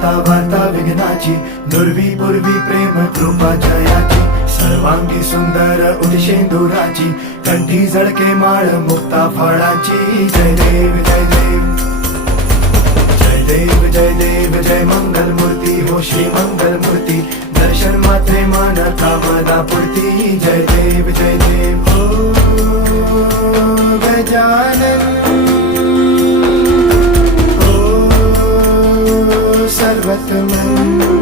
दाता वार्ता विघ्नाची, नुरवी पूर्वी प्रेम कृपा जयाची, सर्वांगी सुंदर उदिशेंदुराची, कंठी झळके माळ मुक्ता फळाची. जय देव जय देव जय देव जय देव जय मंगल मूर्ती हो श्री मंगल मूर्ती, दर्शन मात्रे मान कामना पूर्ती. जय देव जय देव हो गजानन हो सर्वतमन.